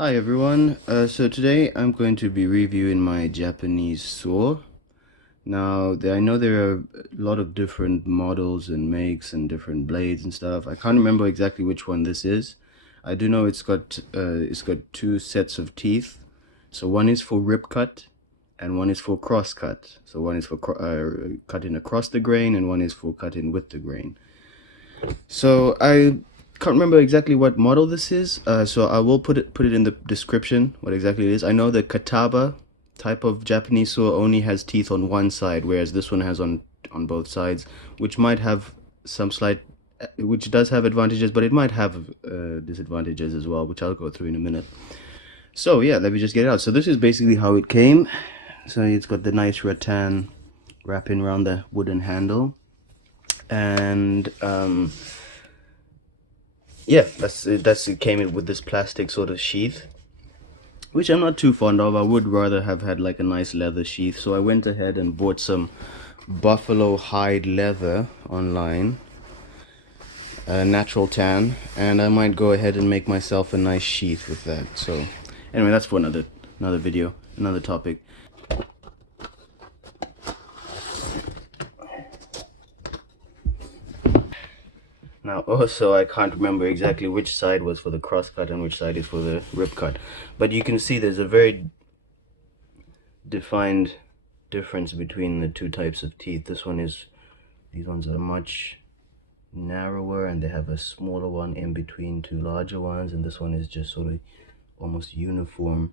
Hi everyone, so today I'm going to be reviewing my Japanese saw. Now, I know there are a lot of different models and makes and different blades and stuff. I can't remember exactly which one this is. I do know it's got two sets of teeth. So one is for rip cut and one is for cross cut. So one is for cutting across the grain and one is for cutting with the grain. So I can't remember exactly what model this is. So I will put it in the description what exactly it is. I know the Kataba type of Japanese saw only has teeth on one side, whereas this one has on both sides, which might have some slight, which does have advantages, but it might have disadvantages as well, which I'll go through in a minute. So yeah, let me just get it out. So this is basically how it came. So it's got the nice rattan wrapping around the wooden handle, and yeah, it came in with this plastic sort of sheath, which I'm not too fond of. I would rather have had like a nice leather sheath, so I went ahead and bought some buffalo hide leather online, natural tan, and I might go ahead and make myself a nice sheath with that. So anyway, that's for another video, another topic. Now also, I can't remember exactly which side was for the cross cut and which side is for the rip cut, but you can see there's a very defined difference between the two types of teeth. These ones are much narrower and they have a smaller one in between two larger ones, and this one is just sort of almost uniform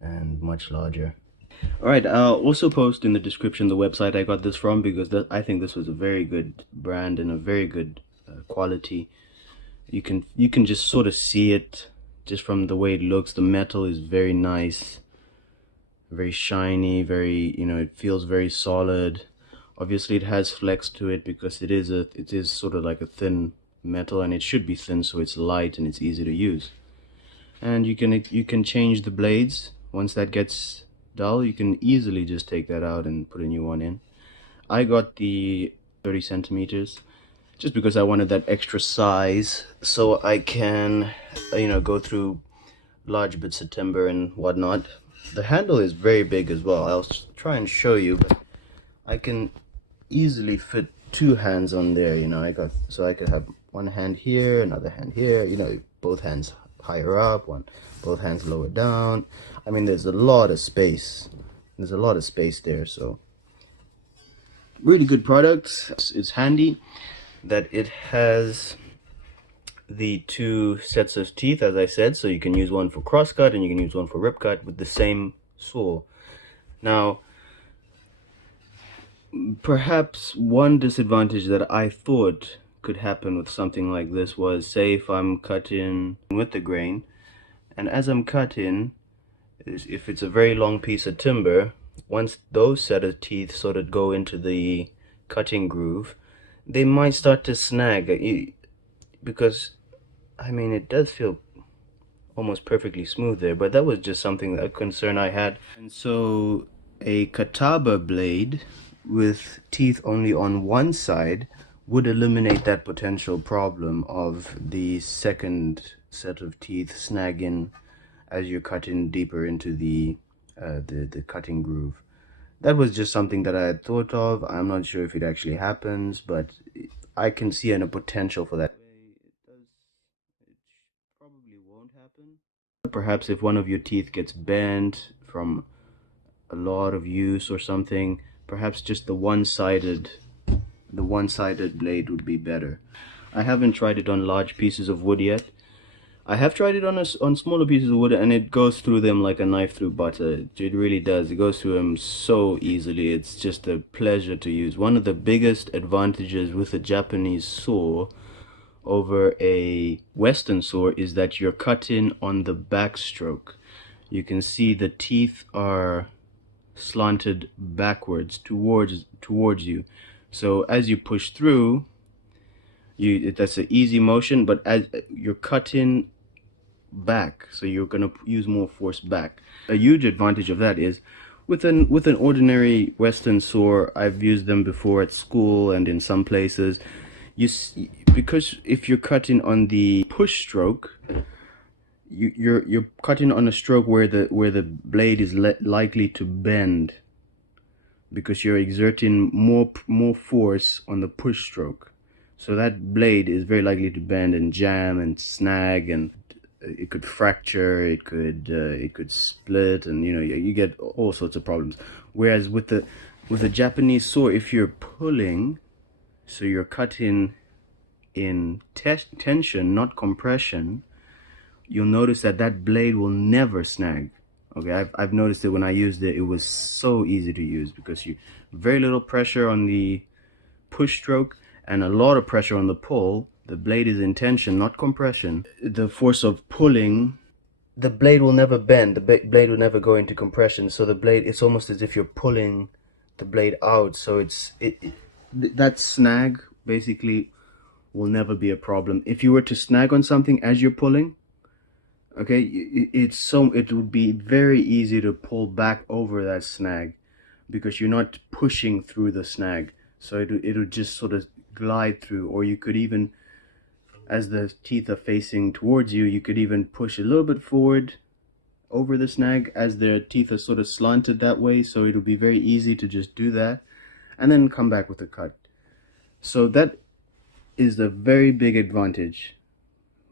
and much larger. Alright, I'll also post in the description the website I got this from, because I think this was a very good brand and a very good quality. You can just sort of see it just from the way it looks. The metal is very nice, very shiny, very, it feels very solid. Obviously it has flex to it because it is sort of like a thin metal, and it should be thin so it's light and it's easy to use. And you can change the blades. Once that gets dull, you can easily just take that out and put a new one in. I got the 30 centimeters just because I wanted that extra size so I can go through large bits of timber and whatnot. The handle is very big as well. I'll try and show you, but I can easily fit two hands on there. I could have one hand here, another hand here, both hands higher up, both hands lower down. I mean, there's a lot of space. There's a lot of space there, so really good product. It's handy that it has the two sets of teeth, as I said, so you can use one for cross cut and you can use one for rip cut with the same saw. Now, perhaps one disadvantage that I thought could happen with something like this was, say if I'm cutting with the grain, and as I'm cutting, if it's a very long piece of timber, once those set of teeth sort of go into the cutting groove, they might start to snag, because I mean, it does feel almost perfectly smooth there, but that was just a concern I had. And so a Kataba blade with teeth only on one side would eliminate that potential problem of the second set of teeth snagging as you're cutting deeper into the cutting groove. That was just something that I had thought of. I'm not sure if it actually happens, but I can see a potential for that. It probably won't happen. Perhaps if one of your teeth gets bent from a lot of use or something, perhaps just the one-sided blade would be better. I haven't tried it on large pieces of wood yet. I have tried it on smaller pieces of wood, and it goes through them like a knife through butter. It really does. It goes through them so easily. It's just a pleasure to use. One of the biggest advantages with a Japanese saw over a Western saw is that you're cutting on the backstroke. You can see the teeth are slanted backwards towards you. So as you push through, that's an easy motion, but as you're cutting back, so you're gonna use more force back. A huge advantage of that is with an ordinary Western saw, I've used them before at school and in some places. Because if you're cutting on the push stroke, you're cutting on a stroke where the blade is likely to bend because you're exerting more force on the push stroke. So that blade is very likely to bend and jam and snag, and it could fracture, it could split, and you get all sorts of problems. Whereas with the Japanese saw, if you're pulling, so you're cutting in tension, not compression, you'll notice that that blade will never snag. Okay, I've noticed it when I used it. It was so easy to use because you very little pressure on the push stroke and a lot of pressure on the pull. The blade is in tension, not compression. The force of pulling, the blade will never bend. The blade will never go into compression. So the blade, it's almost as if you're pulling the blade out. So that snag basically will never be a problem. If you were to snag on something as you're pulling, okay, it would be very easy to pull back over that snag because you're not pushing through the snag. So it would just sort of glide through, or you could even, as the teeth are facing towards you, you could even push a little bit forward over the snag as their teeth are sort of slanted that way. So it'll be very easy to just do that and then come back with a cut. So that is the very big advantage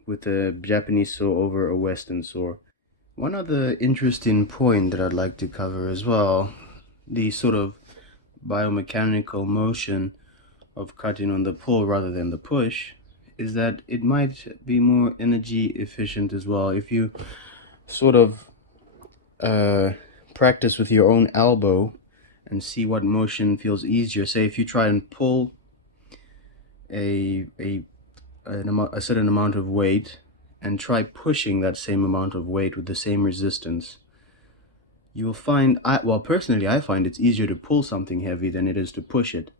with a Japanese saw over a Western saw. One other interesting point that I'd like to cover as well, the sort of biomechanical motion of cutting on the pull rather than the push, is that it might be more energy efficient as well. If you sort of practice with your own elbow and see what motion feels easier. Say if you try and pull a certain amount of weight and try pushing that same amount of weight with the same resistance, you will find, well, personally I find it's easier to pull something heavy than it is to push it.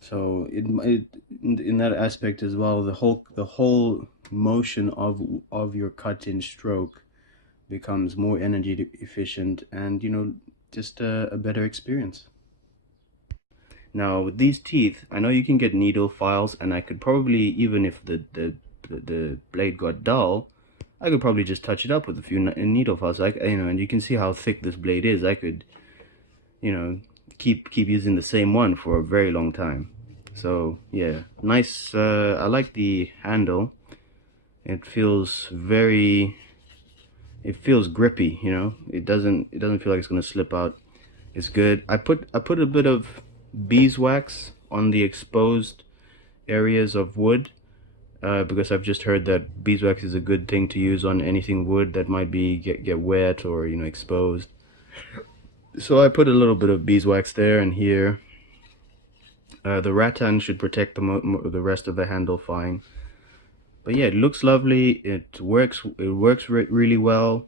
So in that aspect as well, the whole motion of your cut-in stroke becomes more energy efficient, and just a better experience. Now with these teeth, I know you can get needle files, and I could probably, even if the blade got dull, I could probably just touch it up with a few needle files. Like, and you can see how thick this blade is. I could, keep using the same one for a very long time. So yeah, nice. I like the handle. It feels grippy. It doesn't feel like it's gonna slip out. It's good. I put a bit of beeswax on the exposed areas of wood, because I've just heard that beeswax is a good thing to use on anything wood that might be get wet or exposed. So I put a little bit of beeswax there and here. The rattan should protect the rest of the handle fine. But yeah, it looks lovely. It works really well.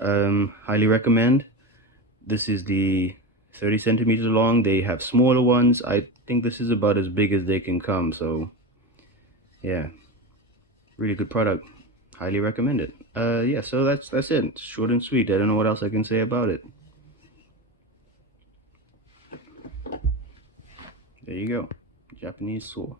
Highly recommend. This is the 30 centimeters long. They have smaller ones. I think this is about as big as they can come. So yeah, really good product. Highly recommend it. Yeah, so that's it. Short and sweet. I don't know what else I can say about it. There you go. Japanese saw.